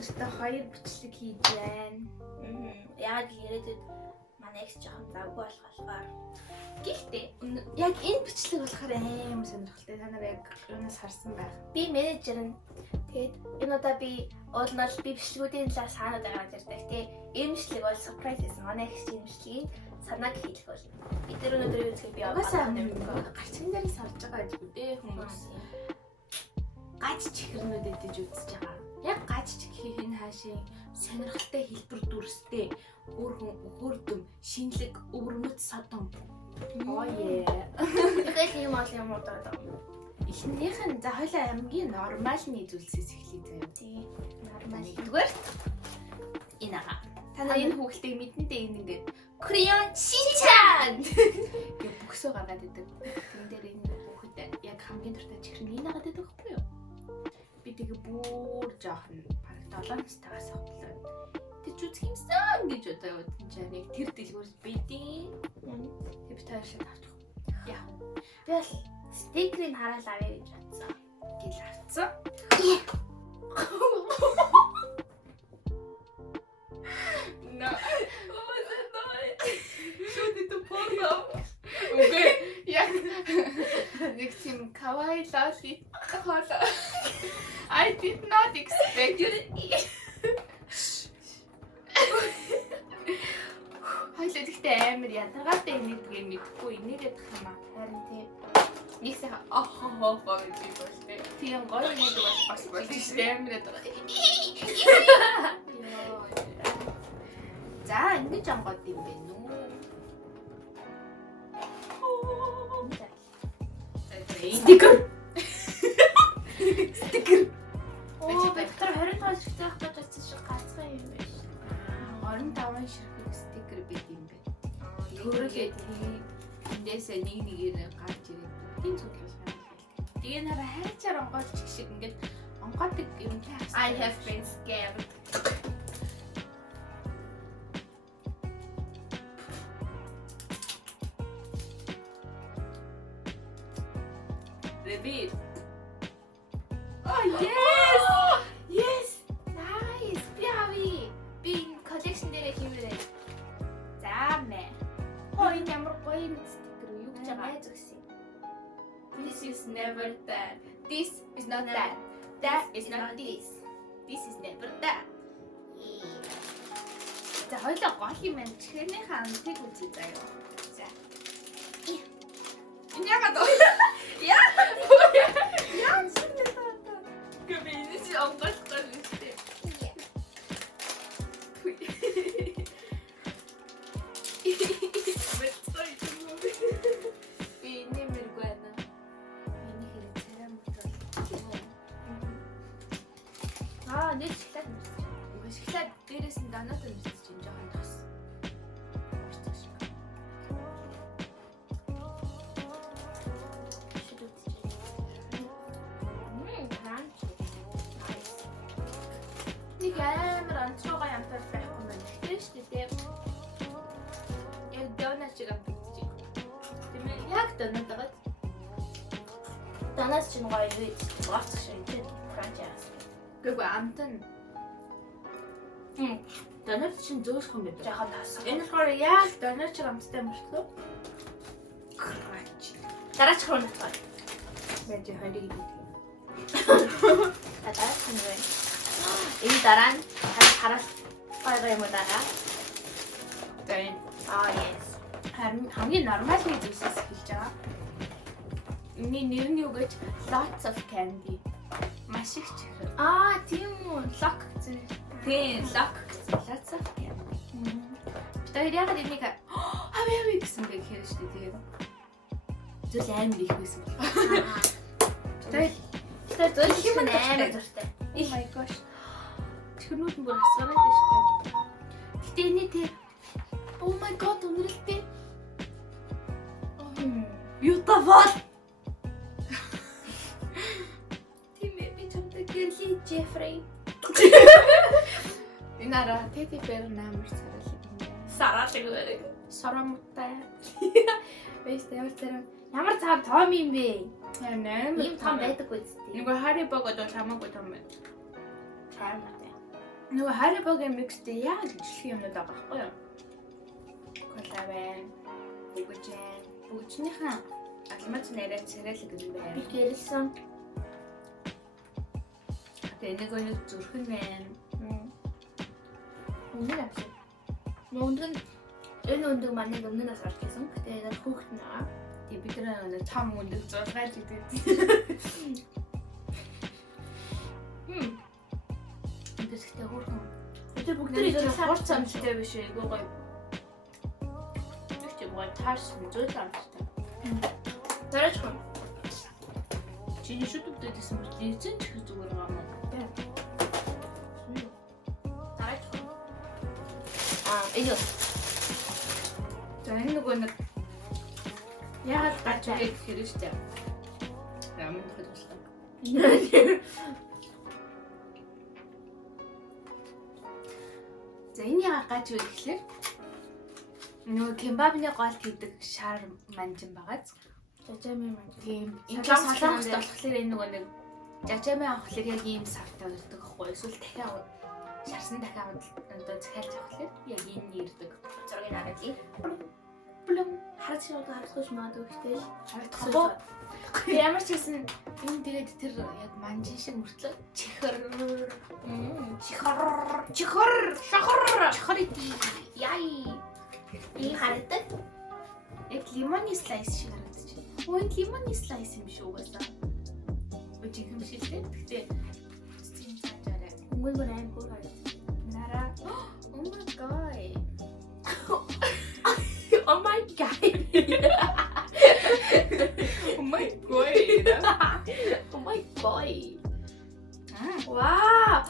өдөртөө 2 бичлэг хийж байна. Яг ирээдүйд манай экс жоохон завгүй болохоор. Гэхдээ яг энэ бичлэг болохоор аим сонирхолтой. Та нар яг юунаас харсан байх. Би менежер нь. Тэгээд энэ удаа би уулнал би бичлэгүүдийн талаар санаад гаргаж ирдэг. Тэгээ энэ бичлэг бол surprise гэсэн. Манай экс бичлэгийг санааг хийх болно. Бид өнөөдөр юу гэхээр би угаасаа гарцын дээрээс харж байгаа гэж үдээ хүмүүс. Гаж чихрнүүд эдэж үзэж байгаа. Яг гаж чих энэ хаашийн сонирхолтой хэлбэр дүрстэй хөөрдөм шинэлэг өвөрмөц содон. Oh yeah. Тэгэхээр юм бол юм уу даа. Эхнийх нь за хоёлаа хамгийн нормалны зүйлсээс эхлэе заяа. Тийм. Нормал. Нэгдүгээр энэ ага. Та нар энэ хүүхэлтэйг мэдэндээ энэ ингээд Korean Shinchan гэх бүксөө гаргаад идэг. Тэн дээр энэ хүүхэд яг хамгийн дуртай чихэр нь энэ агаад идэг байхгүй юу? Би тэгээ бүр жоохон бараг 7 настайгаас ахлаа. Тэг зүзх юмсан гэж бодоо яваад чинь яг тэр дэлгүүрт бийдیں۔ Тэг би таарш авчих. Яа. Би бол стикерийг хараад авъя гэж бодсон. Гэл авцсан. No. Shoot it to porno. Okay. Яг нэг тийм kawaii loli хооло. I did not expect it. Хоёлаа гэхдээ амар ядаргаатай нэгдгээ мэдхгүй инээгээд тах юм аа. Харин тийм. Нэг сайхан ахаа гэж болтой. Тийм гоё нэг бас болж штэ амар ядаргаа. За ингэж онгод юм бэ нүү. Стикер. Стикер. Оо, бектор 25 шигтэй авах гэж байсан шиг ганцхан юм биш. 25 ширхэг стикер бит юм бэ. Төрөгээд эндээсээ нэг гарч ирээд тийм зүйл байна. Тэгээ нараа хайчаар онгоолч шиг ингээд онгоодаг юм таах. I have been scared. Reveal. Oh yes! Yes! Nice. Би collection дээр хиймээрээ. За мэ. Энэ ямар гоё нэг стикер юу гэж байгаа. Найз өгсөн. This is never that. This is not that. That is not this. This is never that. За хоёлаа гол юм байна. Чихэрнийхээ амтыг үзье заяа. За. Энэ яагаад яа шинэ таа. Гэвч энэ онгоц гарчтэй. Нэг шоколад мөрсөн. Үгүй шоколад дээрээс нь донот мөрсөн чинь жоохон тос. Нэг амар онцгойгоо ямтал байхгүй байна. Тэгтээ шүү дээ. Яг донот шиг амтгийж. Тийм ээ. Яг донот байгаа. Танаас ч гоё юу гоц шиг тийм франчайз. Гэвь амт нь донот чинь зөөлөх юм байна. Жаахан тасах. Энэ болохоор яг донот шиг амттай мөртлөө. Краач. Дараач хөрөнд татвар. Мэдээ хоёрыг идэх. Дараач нь вэ? Энэ дараа нь хараас гоё юм дараа. Тэгээ. Yes. Хамгийн нормал нэг зүйлсээс эхэлж байгаа. Миний нэр нь юу гэж lots of candy. Маш их чихэр. Тийм үү. Lock гэсэн. Тийм, lock гэсэн. Lots of candy. Тэр яг энийг хавь гэсэн бэ гэхээр шүү дээ. Тэгээд зүйл амар их байсан. Тэр зүйл юм амар дуртай. Oh my gosh. Чихэрнүүд нь бүр асгараад байна шүү дээ. Гэтэ энэ тэр oh my god өнөрлөлтөө. Beautiful. Гэрли Джеффри. Энэ араа Teddy Bear намар Саралэг. Соромтой. Бэс ямар цаа том юм бэ? Яа нэ. Ийм том байдаггүй зү. Нөгөө Harry Potter бол хамаагүй том байна. Чармтай. Нөгөө Haribo-гийн микстэй яг ижилхэн юмнууд байгаа байхгүй юу? Кола байна. Бүгж байна. Бүгжнийхэн алмаз нэрээ царайлаг гэж байна. Би гэрэлсэн. Тэгээ нэг зүрхэн байна. Үнэн авсан. Мөндөг энэ өндөг манай өмнө нас орж байсан. Гэтэ яг хүүхэд наа. Тэгээ бид нэг том өндөг зургааж идэв. Үндэстэй хөөрхөн. Бид бүгд Тэр нэг хурц амжилттай биш ээ. Айгуу гоё. Тэгтээ гоё таарсан зүйл амжилттай. Дараач хөө. Чиний шүтүбтэй гэсэн мэт эзэн ч их зүгээр байгаа юм. Дараач хөө. Энэ. За энэ нөгөө нэг яагаад гач вэ гэхээр шүү дээ. Рамен нөхөд туслаа. За энэ яагаад гач вэ гэхээр нөгөө кебабны гол гэдэг шар манжин байгааз. Жажами маань. Тийм. Энэ солонгост болохоор энэ нөгөө нэг жажами авахлаар яг ийм савтай өрдөг байхгүй эсвэл дахиад шарсан дахиад одоо захиалж авахлаар яг энэ ирдэг. Зургийг хараад ий. Блум Харах шиг харахгүй магадгүй ихтэй л. харагдахгүй. Ямар ч гэсэн энэ тэгээд тэр яг манжин шиг мөртлөө чихэр чихэр яй И харагддаг. яг лимоны слайс шиг харагдаж байна. Ой лимоны слайс юм шүү угаасаа. Үгүй юм шиг л тэгтээ тийм цаажаарай. Өнгөөр аим хөө харагддаг. Нара oh my god. Oh my god. Oh my god. Oh my god. Вау.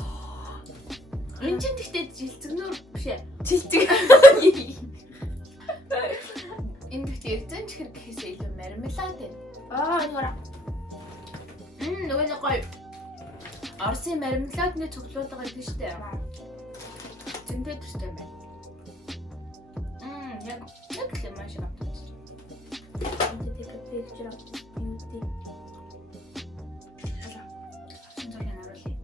Энэ чинь тэгтээ жилзгнөр биш ээ. Жилзэг. Энэ тэгтээ эрдэн чихэр гэхээсээ илүү мармелад байна. Энэ гора. Нөгөө нэг гоё. Орсын мармеладны цуглуулга гэдэг шүү дээ. Зинтэй төстэй байна. Яг лимон шиг амтсан. Энд тэгээд пикчер beauty. Зургийг харуулъя.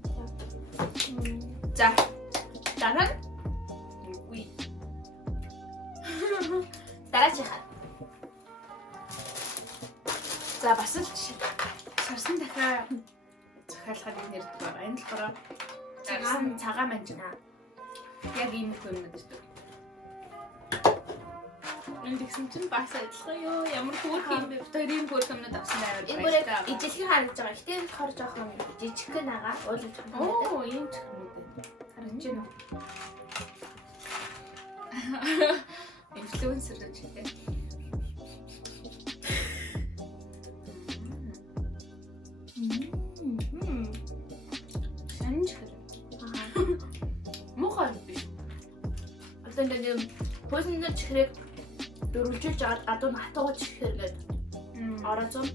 За. Дараа нь үгүй. Дараачихаа. За бас л шарсан дахиад захиалахад энэ нэрдэг байгаа. Энэ болохоор цагаан манжин. Яг ийм их юм гэдэг. Энэ тэгсэн чинь бас адилхан ёо. Ямар хөөрх юм бэ? Тэрийн хөөрх юмнууд авсан байвал. Энэ бүрээ ижилхэн харагдаж байгаа. Гэтэ энэ хор жоохон жижигхэн байгаа. Уулж байгаа. Оо, ийм ч юм уу. Харагдаж байна уу? Инфлюенсер гэж хэлээ. Санаж хэл. Мухар биш. Одоо ингээд пойзны чихрэг дөрвөлжүүлж аваад гадуур нь хатуугаж чихэргээд ороо зам.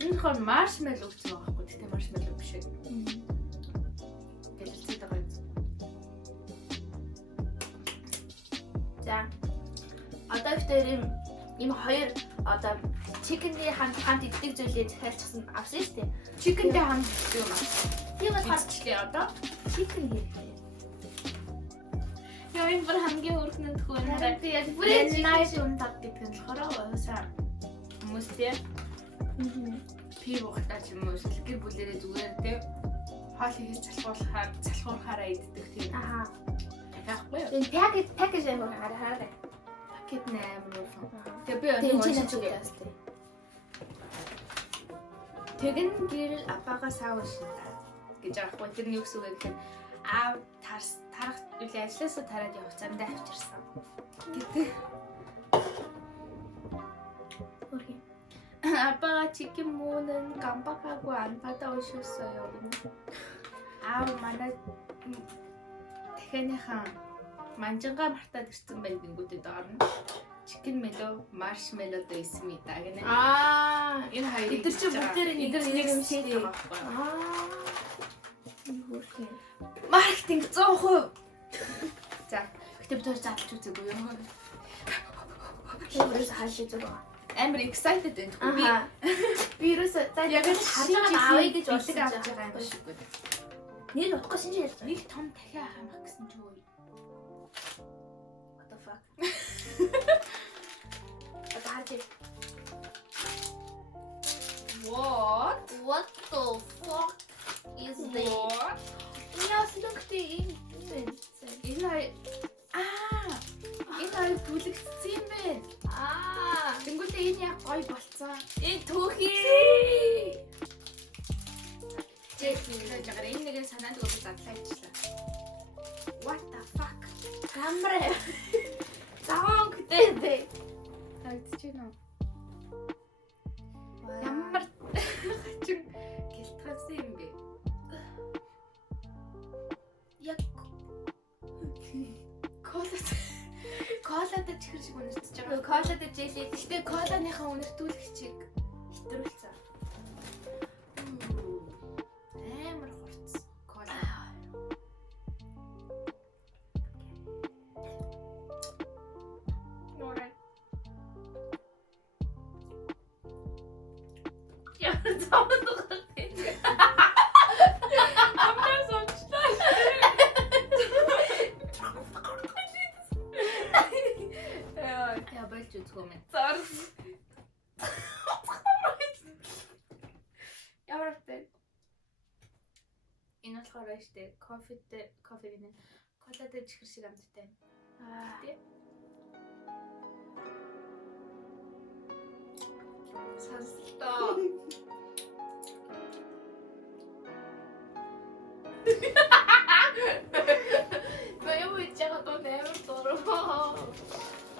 Энэ хор маршмеллоу гэсэн байгаа байхгүй. Тэгтээ маршмеллоу биш ээ. Дэлгэцээд байгаа юм. За. Одоо ихтэй ийм хоёр одоо чикенний хамт иддэг зүйлээ захиалчихсан авсан шүү дээ. Чикентэй хамт гэдэг юм аа. Тийм болохоор Харчлаа одоо. чикен хэрэгтэй. Яа энэ бүр хамгийн өргөнөд хөө Харин би яг бүрээ бүрээ найс юм таг гэдэг нь болохоор уусаа хүмүүстэй пив ухтаа ч юм уу эсвэл гэр бүлэрээ зүгээр те хоол хийх залхуурахаараа иддэг тийм. Аха. Яахгүй юу? Энэ пакэж амар хараарай. Пакет 8 уу. Тэгээ би Тэгээ өнөө чинь уншиж нэг байгаа. Тэгэн гэрэл апаага сав шинта гэж байгаа хгүй. Тэр нь юу гэсэн үг вэ гэхээр аав тарах үйл ажилласаа тараад явах замдаа авчирсан гэдэг. Окей. 아빠가 치킨무는 깜빡하고 안 받아오셨어요. 아우 манай тэхэнийхэн манжингаа мартаад ирсэн байх гингүүдэд орно. Chicken mellow, marshmallow дэ 있습니다 гэнэ. Энэ хоёрыг Эдгээр чинь бүгдээр нэг юм шиг байгаа байхгүй. Энэ хөрхий. Маркетинг 100%. За, гэтээ бид задлж үзээгүй юу? Тэрээс хаалж байгаа. Амар excited байна. Би Вирус яг л харж байгаа аавыг гэж авч уусаж байгаа юм шиг байна. Нэр утгагүй шинжээ ярьсан. Нэг том дахиад хамах гэсэн ч үгүй. What the fuck? Одоо харж ий. What? What the fuck is this? What? Яас нүгтэй юм бэ? Энэ хоёр бүлэгдсэн юм байна. Тэнгүүтээ энэ яг гоё болцсон. Энэ түүхий. Жаагаар энэ нэг нь санаанд өгөх задлаачлаа. What the fuck? Камрэ. Заван гэдэг. Харагдаж байна уу? Ямар хачин гэлтгсэн юм бэ? Яг колад чихэр шиг үнэртэж байгаа. колад жилээ. Гэхдээ коланыхаа үнэртүүлэгчийг Хэтрүүлсэн. амар хурц. Кола. Норой. Яа, заван дугаар. Амар сончлаа. Я болж үзэх юм. Зарс. Ямар вэ? Энэ болохоор штэ кофе гэнэ. Колатай чихэр шиг амттай. Тэ? Сонсолтоо. Баяу ичэга то нэр дөрөө.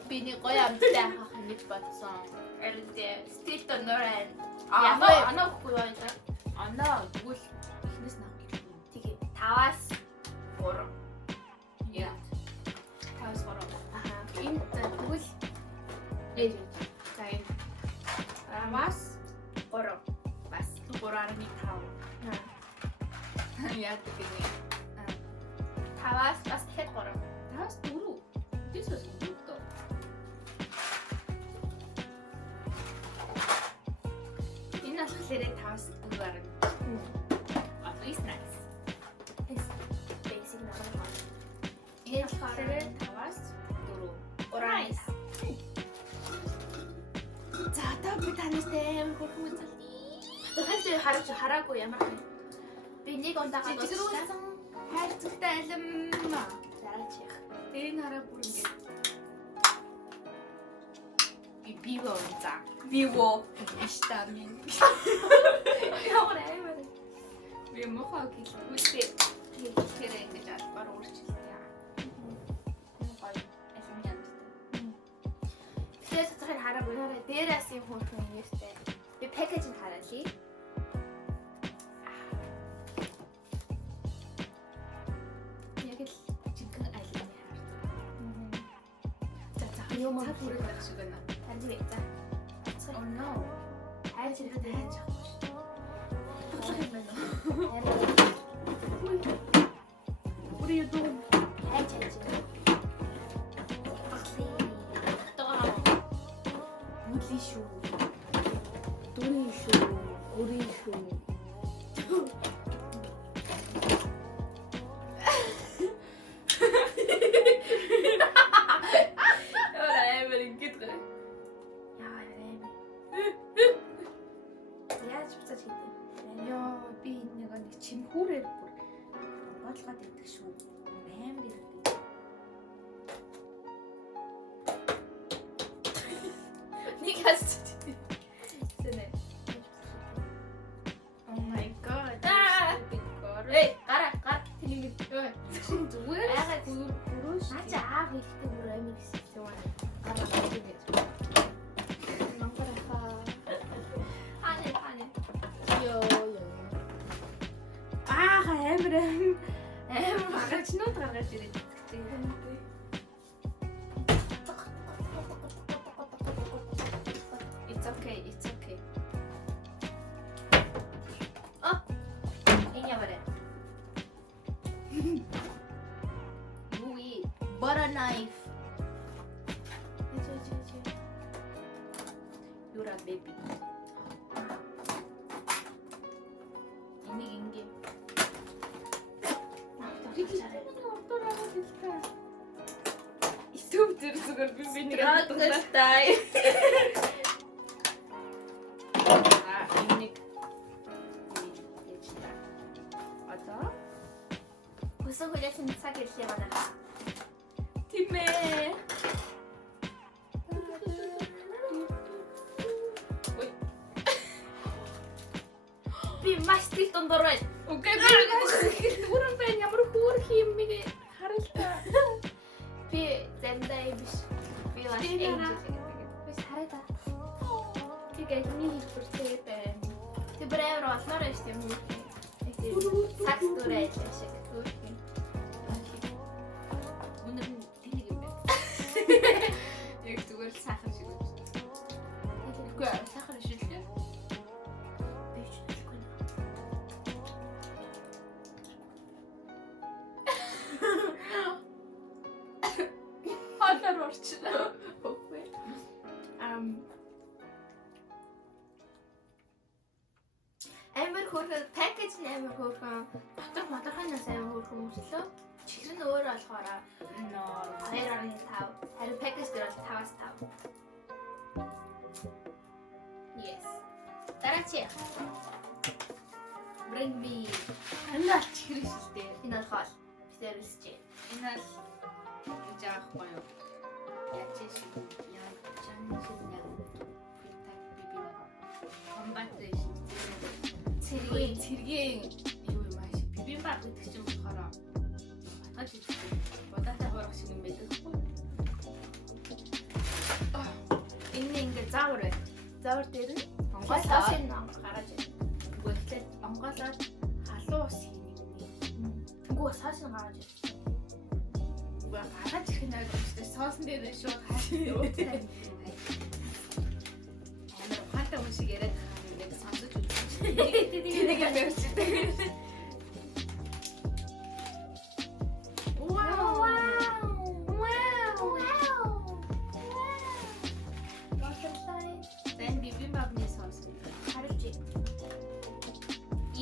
Биний гоё амттай хах нэг батсан. Элдэ стил то норэн. Анаа өгөхгүй байна. Анаа тэгвэл эхнээс наа гэх юм. Тэгээ 5-аас 3. Яа. Тавс гороо. Аха. Энд тэгвэл Ээж. за энэ рамас 3. бас 3.5. Яа тэгнэ. 5-аас бас дахиад 3. Тавс 4. This was good though. Энэ болохоор тавс 4. At least nice. Basic number. Энэ болохоор тавс 4. Nice. За та би таньтай амар хөрхөн үзэлээ. Тэгэхээр хараагүй ямар вэ? Би нэг унтаагаад Жижигрүүлсэн хайрцагтай алим. Дараачих. Тэрийг хараа бүр ингэ. Биво за. Биво витамин. Ямар амар. Би мохоо гэлгүүлээ. Тэгэхээр ингэж албаар өөрчлөлтөө. Гоё алим юм. Тэгэхээр цацрыг хараагүй нэрээ дээрээс юм хөөрхөн юм юустай. Би пакэжийг хараалаа. Яг л жинхэнэ алим хардаг. За Юм цаг хүрэх байх шиг байна. Таньд вэ? За. Oh no. Хайж ирээд Хайж авах шүү. Туглах юм байна уу? What are you doing? хайж ирээд. Үли шүү. Дүрийн шүү. Гүрийн шүү. Яа амар ингэж гэх. Яа нэ. Яаж буцаж хийдэг? Яа би нэг чимхүүрээр бүр бодлоод идэх шүү. Амар ирдэг. Нэг хас. Сэнэ. Oh my god. Эй, гар тэлэг. Зүгээр Яагаад гөрөөш. Наач аав ихтэй бүр амир гэсэн юм аа. Гар тэлэг. Нампараа. Хане. Ёо. Амар багачнууд гаргаж ирээд идэх. It's okay. Энэ ямар вэ? Louis, butter knife. You're a baby. Ini Төв дээр зүгээр би нэг Радтай. Энийг яаж та. Одоо Хүсэн хүлээсэн цаг ирлээ манай. тийм ээ. Би маш их дундор байна. Окей, би түрэн байна. Ямар хөөрх юм бэ? Харалтаа. Би зэмдээ биш. Би бас Тийм энэ ээ. би хараа та. Тэгээд миний хэлбэртэй байна. Тэг брэвэр олноор байж тийм үү? Цаг дүрээ шиг түүх юм. Өнөр нь тэнэг юм байна. Яг зүгээр л сахар шиг үү? Үгүй ээ, сахар шиг л. Би ч хэлэхгүй. Хатар орчлоо. Үгүй. Амар хөөрхөн пакэж нь амар хөөрхөн. Дотор моторхоноос амар хөөрхөн мөрчлөө. Чихэр нь өөр болохоор 2.5. Харин пакэж дээр бол 5-аас 5. Yes. Дараач. Bring me. Энэ аль чихэр шилтэй. Энэ бол хоол. Битэрэлсэж. Энэ аль гэж аахгүй юу? Яаж шиг яа чанаа шиг яа. Питак биби. Комбаттэй шиг. Цэргийн юу юм аа шиг бибимбар гэдэг чинь болохоор батгаж идэх бодаатай хурах шиг юм байдаг хгүй. Энэ ингээ заавар бай. Заавар дээр нь Онгойлоо онгойлоо гаргаж ирнэ. гүйлтэй онгойлоод халуун ус хийнэ. Тэнгүү саашин гаргаж ирнэ. Гаргаж ирэх нь ойлгомжтой. Соосон дээр шууд хаашаа ууцтай. Амар ухаантай хүн шиг яриад байгаа юм яг сонсож үзсэн. Тэнийг юм ярьчихдаг. Вау. Then бибимбабны сонсон. Харилж.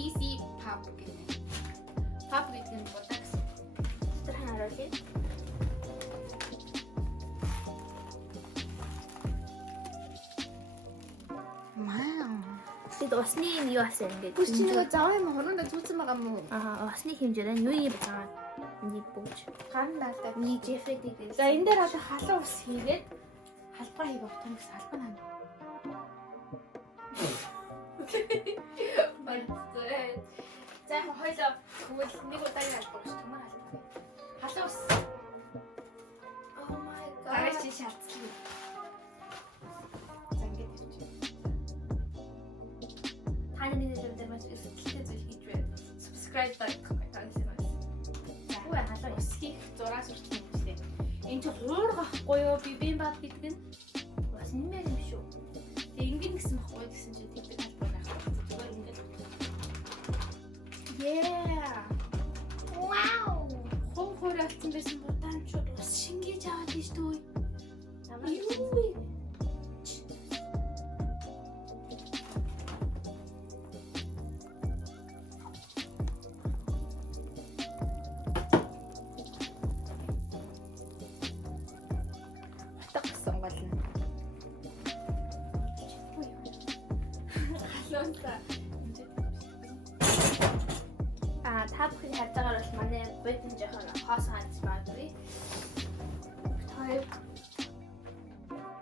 Easy pop гэдэг. Pop гэдэг нь будаа гэсэн. Тэр харуулъя. Вау. Тэд усны юм юу асан ингээд. Бүс чи нэг зав юм хуруундаа зүүцэн байгаа мó? Аа, усны хэмжээ нь юу юм байгаа. Нэг бүгж. Ган наалтай. Нэг жефэдэг. За энэ дээр одоо халуун ус хийгээд халбаа хийх утга нь гэсэн албан хана. Баяртай. За яг хоёлоо тэгвэл нэг удаагийн албаа гэж төмөр халбаа. Халуун ус. Oh my Гараа god. чи шалтсан. За ингэж ирчих. Таны нэг дээр маш ихтэй зүйл хийж байна. Subscribe дагах тагсан байна. За халуун ус хийх зураг сурсан юм шиг. Энд чи хуур гахгүй юу? Бибимбап гэдэг нь. Бас нэмэр юм шүү. Тэг ингэн гэсэн баггүй гэсэн чи тэгдэг халбаа байх. Зүгээр ингэж. Yeah. Wow. Хуу хуур алдсан байсан будаанчууд ус шингээж аваад тийш дүү. Ямар Юу вэ? Батгсан гол нь. Халуунтаа. Аа, та бүхэн харж байгаа бол манай бодин жоохон хоос хандж магадгүй. Хоёр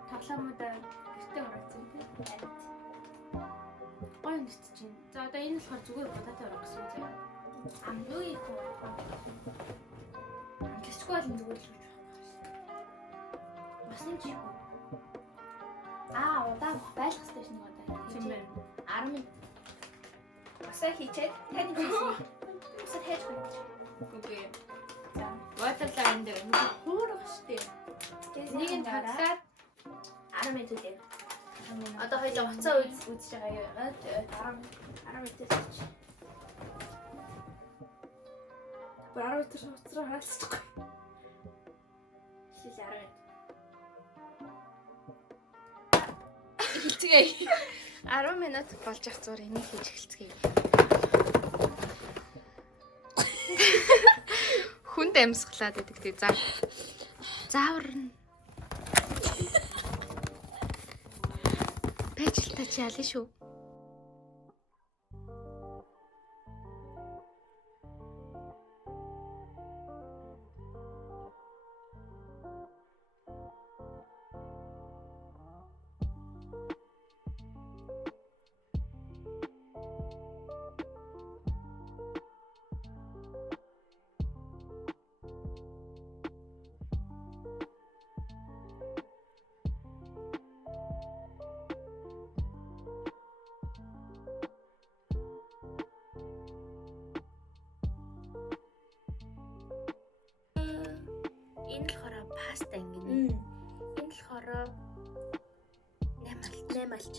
тоглоомудаа гэртээ урагдсан тийм. Гоё нэрч чинь. За одоо энэ болохоор зүгээр бодаатай урах гэсэн үг заяа. Ам юу их вэ? Гэсгүй бол зүгээр л гэж байна. Бас нэг ч юу. Аа, удаа байлгах сте нэг удаа. Тийм байна. 10 минут. Басаа хийчээд тань хийсэн. Басаа хийж байна. Үгүй. За, бодлоо энэ дээр нэг хуурах штеп. Нэг нь таглаад 10 минут үлээ. Одоо хоёул уцаа үзэж байгаа юу? 10 минут гэж. 10 метр уцраа хаалцчихгүй. Шил 10 минут. Хэлцгээе. 10 минут болж ах зур энийг хийж эхэлцгээе. Хүнд амьсгалаад байдаг тий. За. Заавар нь Та чи ялын шүү. Энэ болохоор паста ингэнэ. Энэ болохоор 8 алж.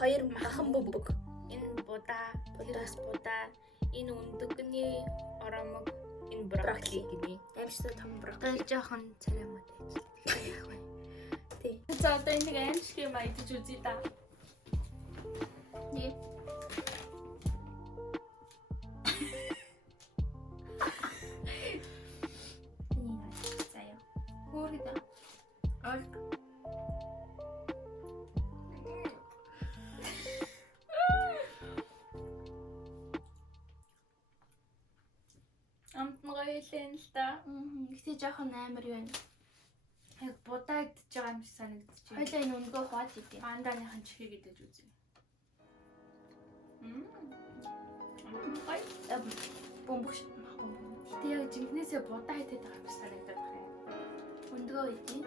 2 махан бөмбөг. Энэ будаас будаа. Энэ өндөгний оромог. Энэ брокколи гинэ. Амжилттай том брокколи. Гэл жоохон цараймууд байж. Яг бай. Тий. За одоо энийг аимшиг юм идэж үзье да. Нэг. Заяа. Хөөргөдөө. Ол. Амтнгаа хэлэн л да. Гэтэ жоохон амар юу вэ? Яг будаа идэж байгаа юм шиг санагдчих. Хоёлаа энэ өнгөө хувааж идэв. Панданыхан чихийг идэж үзье. Гой. Бөмбөг. Гэтэ яг жинхнээсээ будаа идэж байгаа юм шиг санагдаад байна. Өндгөө идэх.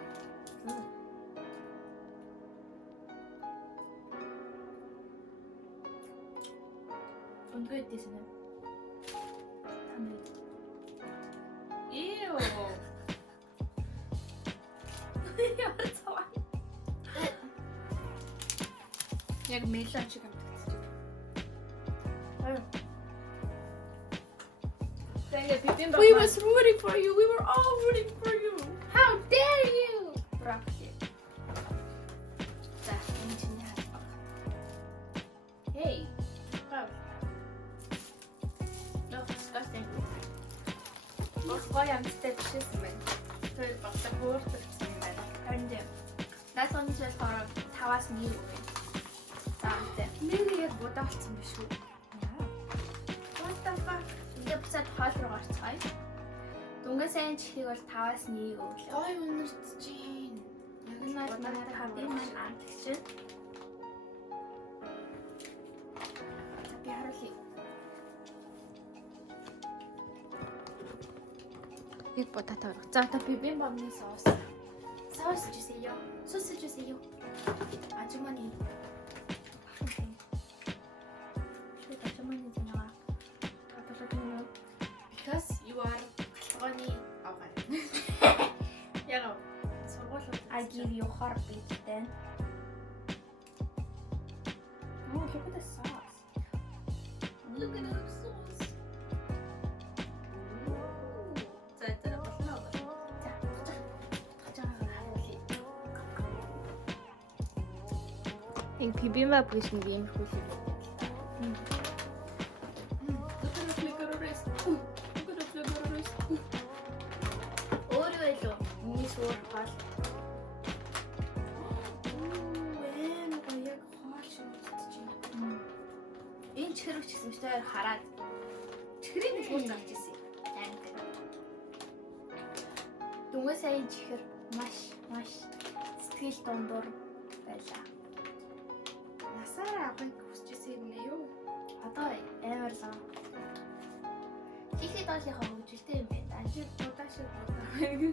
Өндгөө идэсэн юм. Тамиг. Ew. Ямар цаа. Яг мелон шиг амтгацчих. We was rooting for you. We were all rooting for you. How dare you? Broccoli. За, энэ чинь яа. Hey. No, disgusting. Гой амттай бишсэн байна. Тэр багтаа хөөртөлсөн юм байна. Харин наасны болохоор 5-аас 1 үгүй. За үнтэй. Нэг яг будаа болсон биш үү? What the fuck? Ингээ буцаад хоол руу гарцгаая. Дүнгийн сайн чихийг бол 5-аас 1 өглөө. Гой үнэрч чинь. Яг л Манай будаатай хавын маань амтгч. Би харуулъя. Нэг будаатай урах. За одоо бибимбамны соус. Соус 주세요. 소스 주세요. 아주머니. 슈 아주머니잖아. 아주머니. Because you are funny. Okay. Яг сургууль. I give you heartbeat then. Oh, look at the sauce. Look at the sauce. За болно уу? Ин бибимбап гэж нэг юм хөлийг. өөрөө илүү миний суур хоол. Яг хоол шиг үзчихэж байна. Энэ чихрэг ч гэсэн өстой хараад Чихрийн нэг бүр зарж ирсэн. Дүнгийн сайн чихэр маш сэтгэл дундуур байлаа. Насаараа авахыг хүсчихсэн юм нэ юу? Одоо амар лаа. Чихэд олынхаа хөгжилтэй юм байна. Ажиг будаа шиг будаа.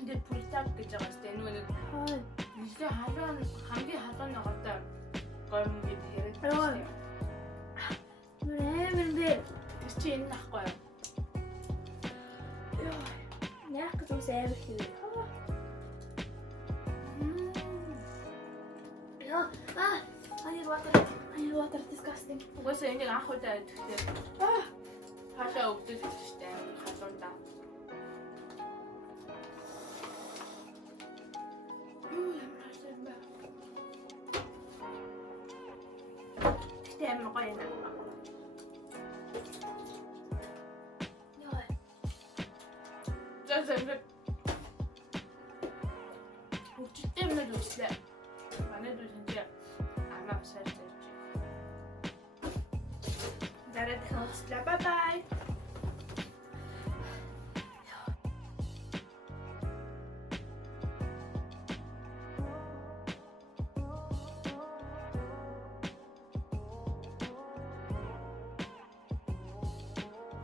Ингээд пультаг гэж байгаа сте нөгөө нэг нэгэн халуун хамгийн халуун ногоотой гомн гэж яриад байна. Амар бэ. Тэр чи энэ нахгүй юу? Яг гэж үс амар хийв. I need water disgusting. Угаасаа энийг анх удаа идэхдээ хаалаа өвдөж штэ халуун да. амар гоё юм. Яа. За хөгжилтэй юмнууд үзлээ. Манай дүү шинжээ амаа усаар зарж. Дараа дахин уулзлаа. Bye bye.